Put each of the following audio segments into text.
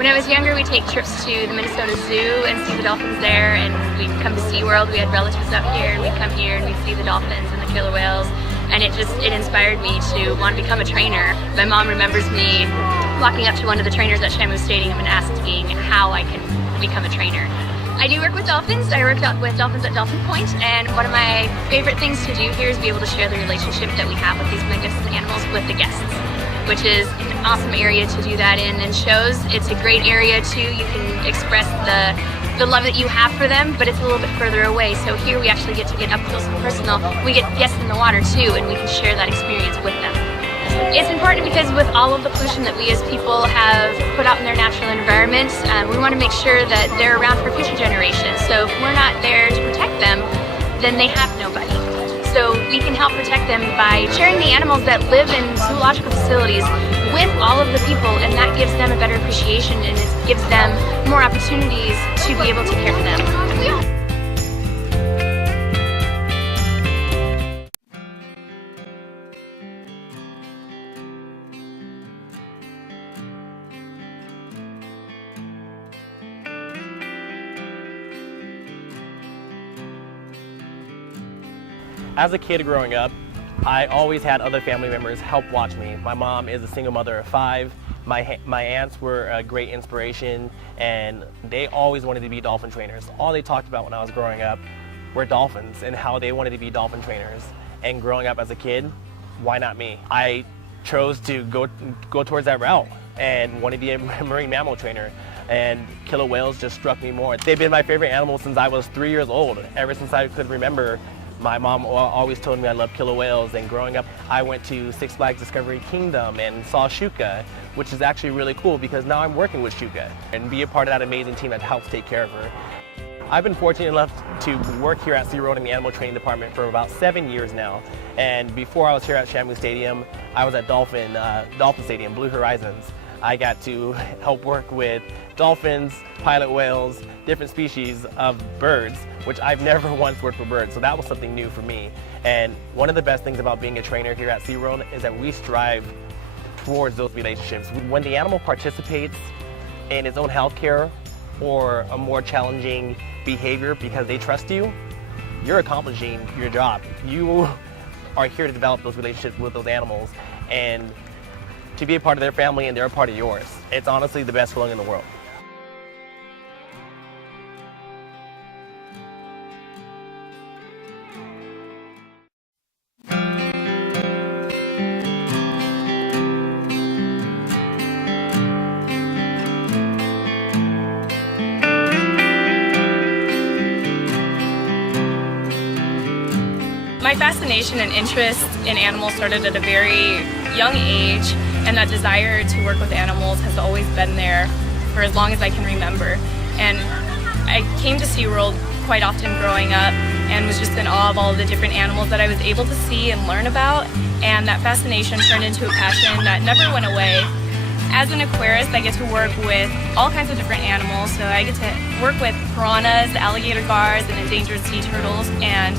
When I was younger, we'd take trips to the Minnesota Zoo and see the dolphins there, and we'd come to SeaWorld. We had relatives up here, and we'd come here and we'd see the dolphins and the killer whales, and it inspired me to want to become a trainer. My mom remembers me walking up to one of the trainers at Shamu Stadium and asking how I can become a trainer. I do work with dolphins. I work with dolphins at Dolphin Point, and one of my favorite things to do here is be able to share the relationship that we have with these magnificent animals with the guests, which is an awesome area to do that in, and shows. It's a great area too. You can express the love that you have for them, but it's a little bit further away. So here we actually get to get up close and personal. We get guests in the water too, and we can share that experience with them. It's important because with all of the pollution that we as people have put out in their natural environment, we want to make sure that they're around for future generations. So if we're not there to protect them, then they have nobody. So we can help protect them by sharing the animals that live in zoological facilities with all of the people, and that gives them a better appreciation, and it gives them more opportunities to be able to care for them. As a kid growing up, I always had other family members help watch me. My mom is a single mother of 5. My aunts were a great inspiration, and they always wanted to be dolphin trainers. All they talked about when I was growing up were dolphins and how they wanted to be dolphin trainers. And growing up as a kid, why not me? I chose to go towards that route and want to be a marine mammal trainer. And killer whales just struck me more. They've been my favorite animal since I was 3 years old. Ever since I could remember, my mom always told me I love killer whales, and growing up I went to Six Flags Discovery Kingdom and saw Shuka, which is actually really cool because now I'm working with Shuka and be a part of that amazing team that helps take care of her. I've been fortunate enough to work here at SeaWorld in the animal training department for about 7 years now, and before I was here at Shamu Stadium, I was at Dolphin Stadium, Blue Horizons. I got to help work with dolphins, pilot whales, different species of birds, which I've never once worked with birds, so that was something new for me. And one of the best things about being a trainer here at SeaWorld is that we strive towards those relationships. When the animal participates in its own health care or a more challenging behavior because they trust you, you're accomplishing your job. You are here to develop those relationships with those animals and to be a part of their family, and they're a part of yours. It's honestly the best feeling in the world. My fascination and interest in animals started at a very young age, and that desire to work with animals has always been there for as long as I can remember. And I came to SeaWorld quite often growing up and was just in awe of all the different animals that I was able to see and learn about, and that fascination turned into a passion that never went away. As an aquarist, I get to work with all kinds of different animals, so I get to work with piranhas, alligator gars, and endangered sea turtles. And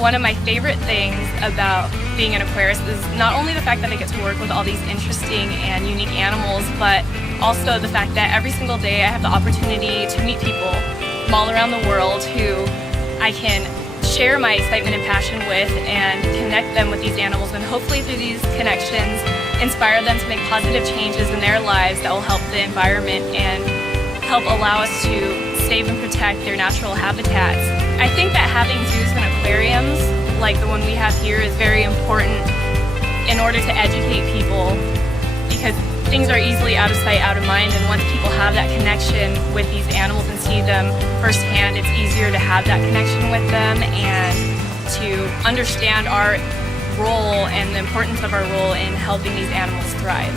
one of my favorite things about being an aquarist is not only the fact that I get to work with all these interesting and unique animals, but also the fact that every single day I have the opportunity to meet people from all around the world who I can share my excitement and passion with and connect them with these animals, and hopefully through these connections inspire them to make positive changes in their lives that will help the environment and help allow us to save and protect their natural habitats. I think that having zoos and aquariums like the one we have here is very important in order to educate people, because things are easily out of sight, out of mind, and once people have that connection with these animals and see them firsthand, it's easier to have that connection with them and to understand our role and the importance of our role in helping these animals thrive.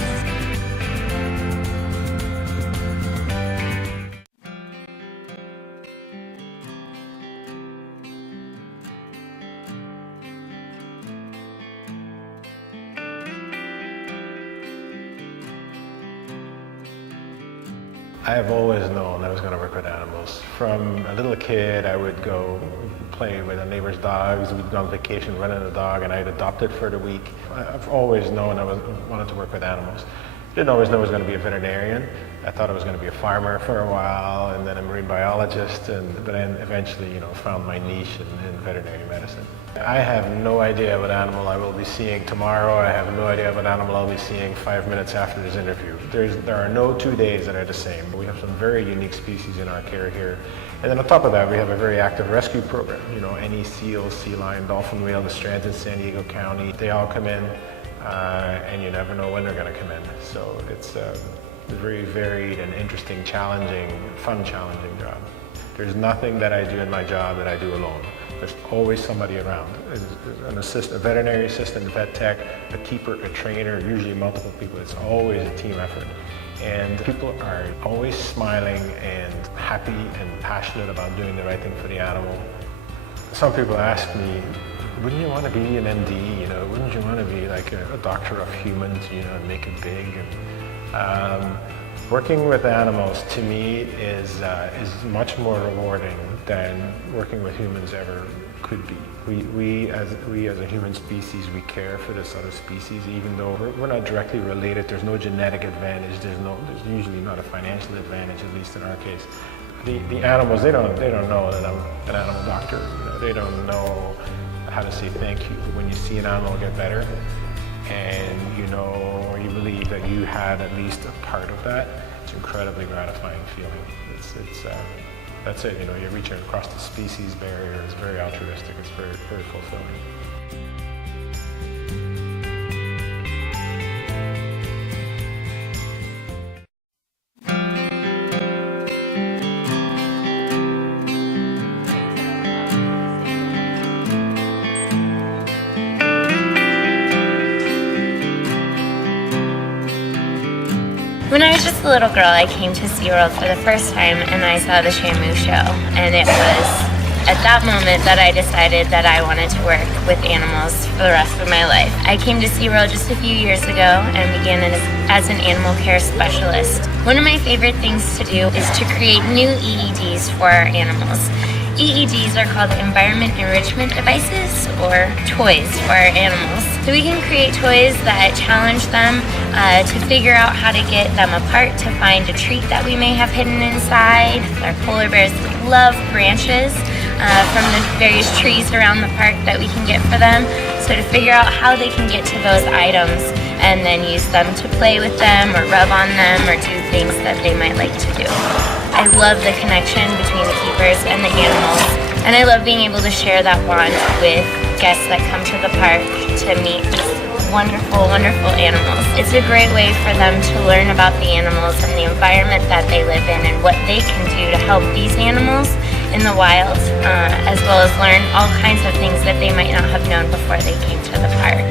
I've always known I was going to work with animals. From a little kid, I would go play with our neighbor's dogs. We'd go on vacation running a dog, and I'd adopt it for the week. I've always known I wanted to work with animals. Didn't always know I was going to be a veterinarian. I thought I was going to be a farmer for a while, and then a marine biologist, but then eventually, found my niche in veterinary medicine. I have no idea what animal I will be seeing tomorrow. I have no idea what animal I'll be seeing 5 minutes after this interview. There are no 2 days that are the same. We have some very unique species in our care here. And then on top of that, we have a very active rescue program. Any seal, sea lion, dolphin whale, the strands in San Diego County, they all come in, and you never know when they're going to come in. So it's a very varied and interesting, challenging, fun, challenging job. There's nothing that I do in my job that I do alone. There's always somebody around. A veterinary assistant, vet tech, a keeper, a trainer, usually multiple people. It's always a team effort. And people are always smiling and happy and passionate about doing the right thing for the animal. Some people ask me, wouldn't you want to be an MD? Wouldn't you want to be like a doctor of humans, and make it big? And, working with animals to me is much more rewarding than working with humans ever could be. We as a human species, we care for this other species, even though we're not directly related. There's no genetic advantage. There's usually not a financial advantage, at least in our case. The animals, they don't know that I'm an animal doctor. They don't know how to say thank you when you see an animal get better, and or you believe that you had at least a part of that. It's an incredibly gratifying feeling. That's it. You're reaching across the species barrier. It's very altruistic. It's very, very fulfilling. When I was just a little girl, I came to SeaWorld for the first time and I saw the Shamu show. And it was at that moment that I decided that I wanted to work with animals for the rest of my life. I came to SeaWorld just a few years ago and began as an animal care specialist. One of my favorite things to do is to create new EEDs for our animals. EEDs are called environment enrichment devices, or toys for our animals. So we can create toys that challenge them to figure out how to get them apart, to find a treat that we may have hidden inside. Our polar bears love branches from the various trees around the park that we can get for them. So to figure out how they can get to those items and then use them to play with them or rub on them or do things that they might like to do. I love the connection between the keepers and the animals, and I love being able to share that bond with guests that come to the park to meet these wonderful, wonderful animals. It's a great way for them to learn about the animals and the environment that they live in and what they can do to help these animals in the wild, as well as learn all kinds of things that they might not have known before they came to the park.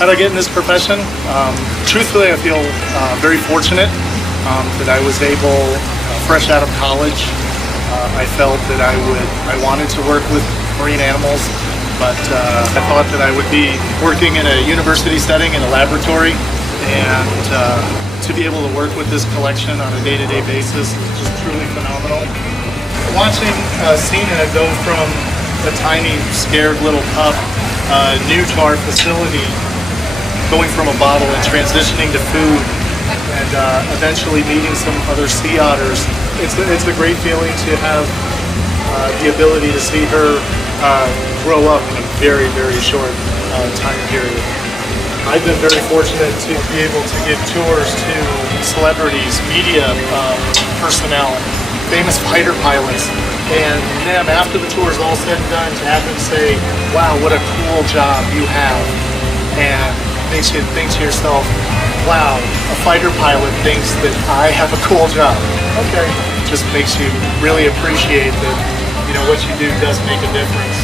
How did I get in this profession? Truthfully, I feel very fortunate that I was able, fresh out of college, I felt that I wanted to work with marine animals, but I thought that I would be working in a university setting in a laboratory, and to be able to work with this collection on a day-to-day basis is just truly phenomenal. Watching Cena go from a tiny, scared little pup new to our facility, going from a bottle and transitioning to food, and eventually meeting some other sea otters. It's a great feeling to have the ability to see her grow up in a very, very short time period. I've been very fortunate to be able to give tours to celebrities, media personnel, famous fighter pilots, and them, after the tour is all said and done, to have them say, wow, what a cool job you have. And makes you think to yourself, wow, a fighter pilot thinks that I have a cool job. Okay. Just makes you really appreciate that, what you do does make a difference.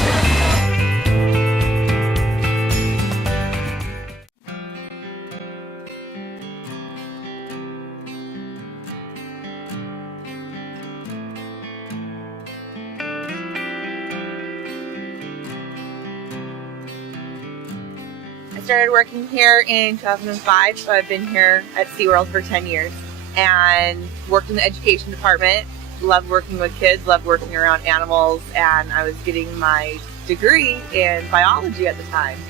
As started working here in 2005, so I've been here at SeaWorld for 10 years and worked in the education department. Loved working with kids, loved working around animals, and I was getting my degree in biology at the time.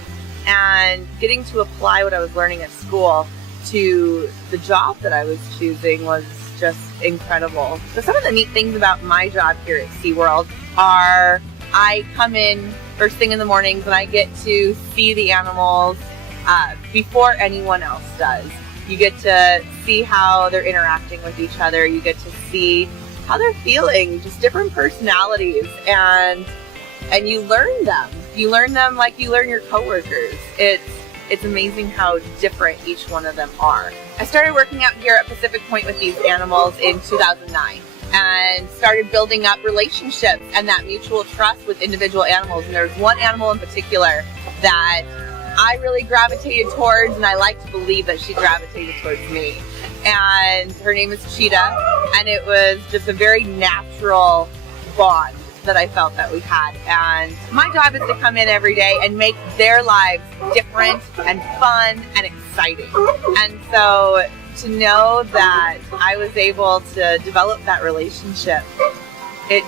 And getting to apply what I was learning at school to the job that I was choosing was just incredible. So some of the neat things about my job here at SeaWorld are I come in first thing in the mornings and I get to see the animals before anyone else does. You get to see how they're interacting with each other. You get to see how they're feeling, just different personalities, and you learn them. You learn them like you learn your coworkers. It's amazing how different each one of them are. I started working out here at Pacific Point with these animals in 2009 and started building up relationships and that mutual trust with individual animals. And there's one animal in particular that I really gravitated towards, and I like to believe that she gravitated towards me. And her name is Cheetah, and it was just a very natural bond that I felt that we had. And my job is to come in every day and make their lives different and fun and exciting. And so to know that I was able to develop that relationship, it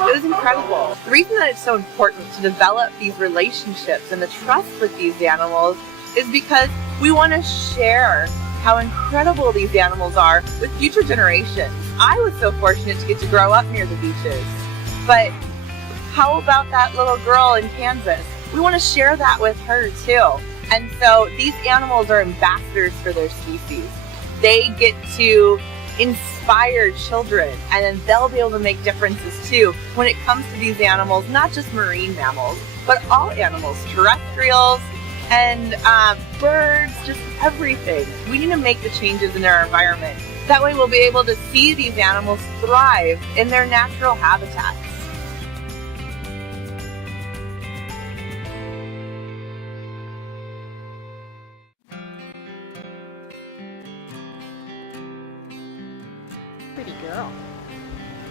was incredible. The reason that it's so important to develop these relationships and the trust with these animals is because we want to share how incredible these animals are with future generations. I was so fortunate to get to grow up near the beaches, but how about that little girl in Kansas? We want to share that with her too. And so these animals are ambassadors for their species. They get to inspire children, and then they'll be able to make differences too when it comes to these animals, not just marine mammals, but all animals, terrestrials and birds, just everything. We need to make the changes in our environment. That way we'll be able to see these animals thrive in their natural habitats. Pretty girl.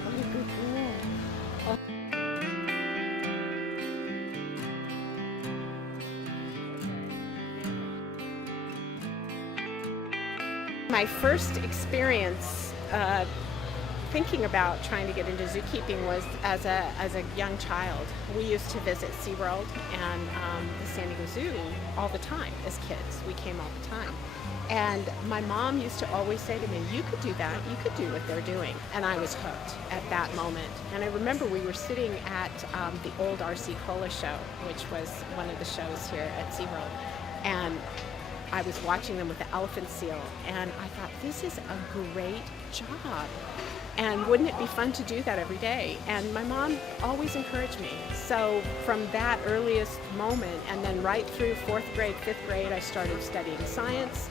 What a good girl. My first experience thinking about trying to get into zookeeping was as a young child. We used to visit SeaWorld and the San Diego Zoo all the time as kids. We came all the time. And my mom used to always say to me, you could do that, you could do what they're doing. And I was hooked at that moment. And I remember we were sitting at the old R.C. Cola show, which was one of the shows here at SeaWorld. And I was watching them with the elephant seal, and I thought, this is a great job. And wouldn't it be fun to do that every day? And my mom always encouraged me. So from that earliest moment, and then right through 4th grade, 5th grade, I started studying science.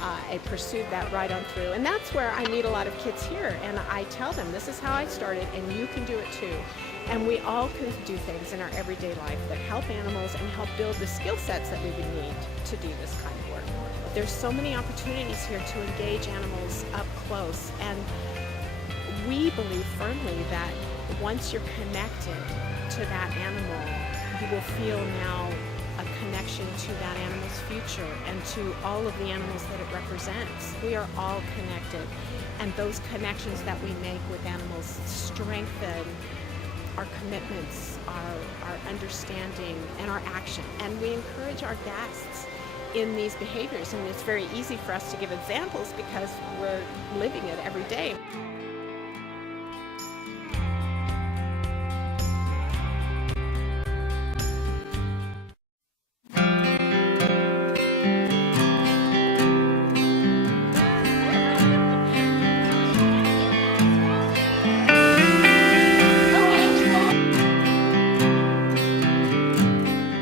I pursued that right on through. And that's where I meet a lot of kids here. And I tell them, this is how I started, and you can do it too. And we all can do things in our everyday life that help animals and help build the skill sets that we would need to do this kind of work. There's so many opportunities here to engage animals up close. And we believe firmly that once you're connected to that animal, you will feel now a connection to that animal's future and to all of the animals that it represents. We are all connected, and those connections that we make with animals strengthen our commitments, our understanding, and our action. And we encourage our guests in these behaviors, and it's very easy for us to give examples because we're living it every day.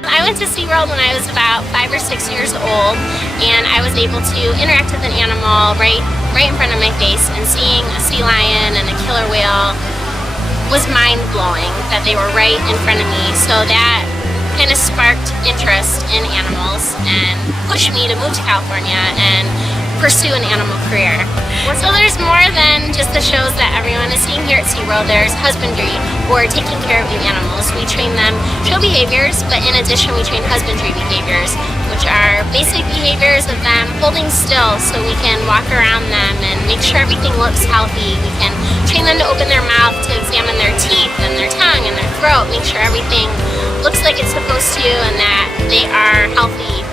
I went to SeaWorld when I was about 5 or 6 years old, and I was able to interact with an animal right in front of my face, and seeing a sea lion and a killer whale was mind-blowing that they were right in front of me. So that kind of sparked interest in animals and pushed me to move to California and pursue an animal career. So there's more than just the shows that everyone is seeing here at SeaWorld. There's husbandry, or taking care of the animals. We train them show behaviors, but in addition we train husbandry behaviors, which are basic behaviors of them holding still so we can walk around them and make sure everything looks healthy. We can train them to open their mouth to examine their teeth and their tongue and their throat, make sure everything looks like it's supposed to and that they are healthy.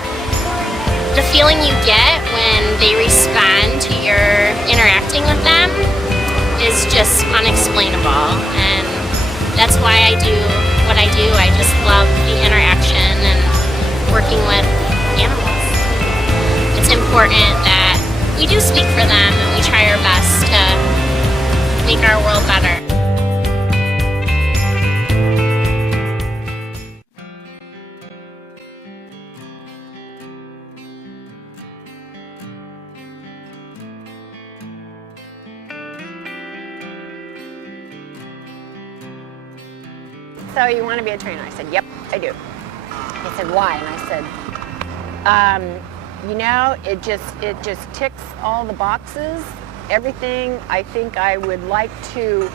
The feeling you get when they respond to your interacting with them is just unexplainable, and that's why I do what I do. I just love the interaction and working with animals. It's important that we do speak for them and we try our best to make our world better. So you want to be a trainer? I said, yep, I do. He said, why? And I said, you know, it just ticks all the boxes. Everything I think I would like to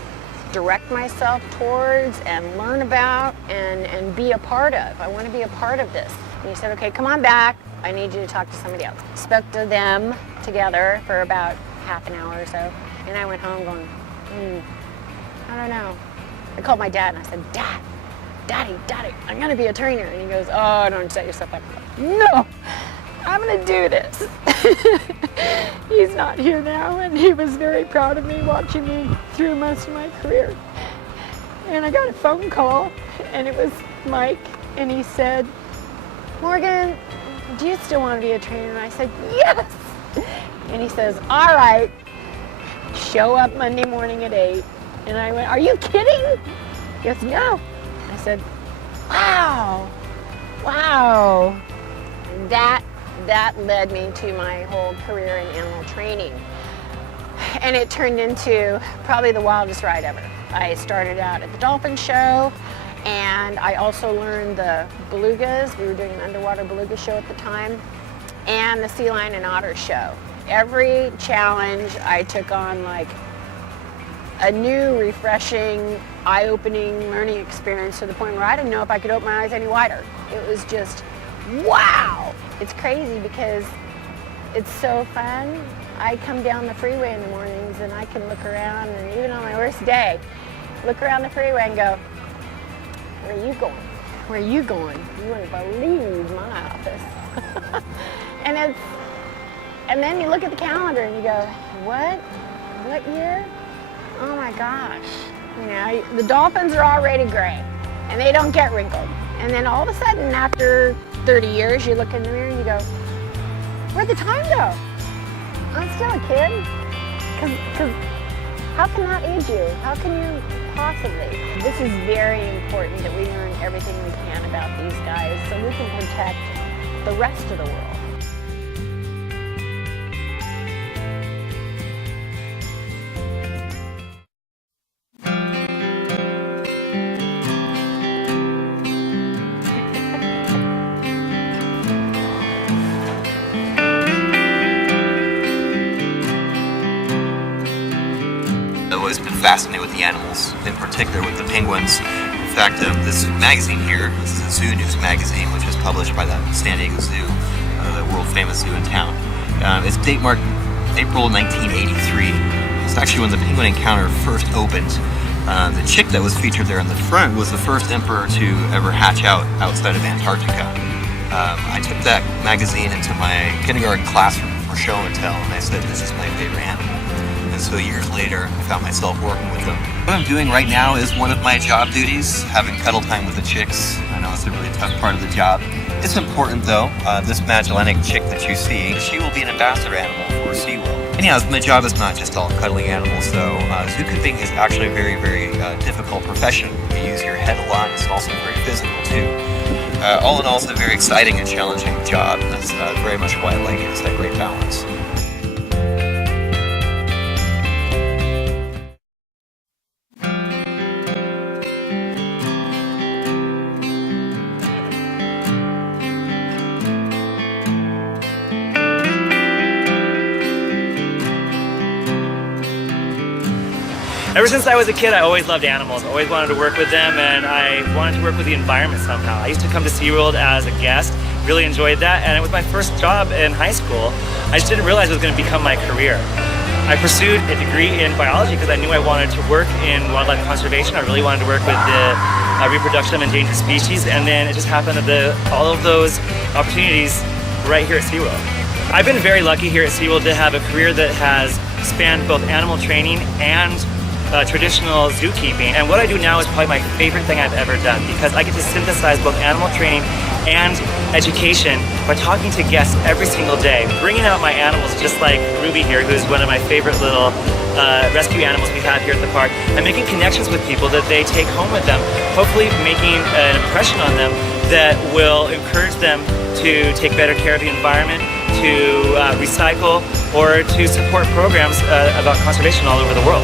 direct myself towards and learn about and be a part of. I want to be a part of this. And he said, okay, come on back. I need you to talk to somebody else. Spoke to them together for about half an hour or so. And I went home going, I don't know. I called my dad and I said, Daddy, I'm going to be a trainer. And he goes, oh, don't set yourself up. No, I'm going to do this. He's not here now, and he was very proud of me watching me through most of my career. And I got a phone call, and it was Mike, and he said, Morgan, do you still want to be a trainer? And I said, yes. And he says, all right, show up Monday morning at 8. And I went, are you kidding? He goes, no. I said, wow. And that led me to my whole career in animal training. And it turned into probably the wildest ride ever. I started out at the dolphin show, and I also learned the belugas. We were doing an underwater beluga show at the time, and the sea lion and otter show. Every challenge I took on like a new, refreshing, eye-opening learning experience to the point where I didn't know if I could open my eyes any wider. It was just, wow! It's crazy because it's so fun. I come down the freeway in the mornings and I can look around, and even on my worst day, look around the freeway and go, where are you going? Where are you going? You wouldn't believe my office. and then you look at the calendar and you go, what? What year? Oh my gosh, you know, the dolphins are already gray and they don't get wrinkled. And then all of a sudden, after 30 years, you look in the mirror and you go, where'd the time go? I'm still a kid. Because how can that age you? How can you possibly? This is very important that we learn everything we can about these guys so we can protect the rest of the world. I've always been fascinated with the animals, in particular with the penguins. In fact, this magazine here, this is a Zoo News magazine, which was published by the San Diego Zoo, the world-famous zoo in town. Its date marked April 1983. It's actually when the Penguin Encounter first opened. The chick that was featured there in the front was the first emperor to ever hatch out outside of Antarctica. I took that magazine into my kindergarten classroom for show and tell, and I said, this is my favorite animal. And so years later, I found myself working with them. What I'm doing right now is one of my job duties, having cuddle time with the chicks. I know it's a really tough part of the job. It's important though. This Magellanic chick that you see, she will be an ambassador animal for SeaWorld. Anyhow, my job is not just all cuddling animals though. Zookeeping is actually a very, very difficult profession. You use your head a lot. It's also very physical too. All in all, it's a very exciting and challenging job, and that's very much why I like it. It's that great balance. Ever since I was a kid, I always loved animals. I always wanted to work with them, and I wanted to work with the environment somehow. I used to come to SeaWorld as a guest, really enjoyed that, and it was my first job in high school. I just didn't realize it was going to become my career. I pursued a degree in biology because I knew I wanted to work in wildlife conservation. I really wanted to work with the reproduction of endangered species, and then it just happened that all of those opportunities were right here at SeaWorld. I've been very lucky here at SeaWorld to have a career that has spanned both animal training and traditional zookeeping, and what I do now is probably my favorite thing I've ever done because I get to synthesize both animal training and education by talking to guests every single day, bringing out my animals just like Ruby here, who's one of my favorite little rescue animals we have here at the park, and making connections with people that they take home with them, hopefully making an impression on them that will encourage them to take better care of the environment, to recycle, or to support programs about conservation all over the world.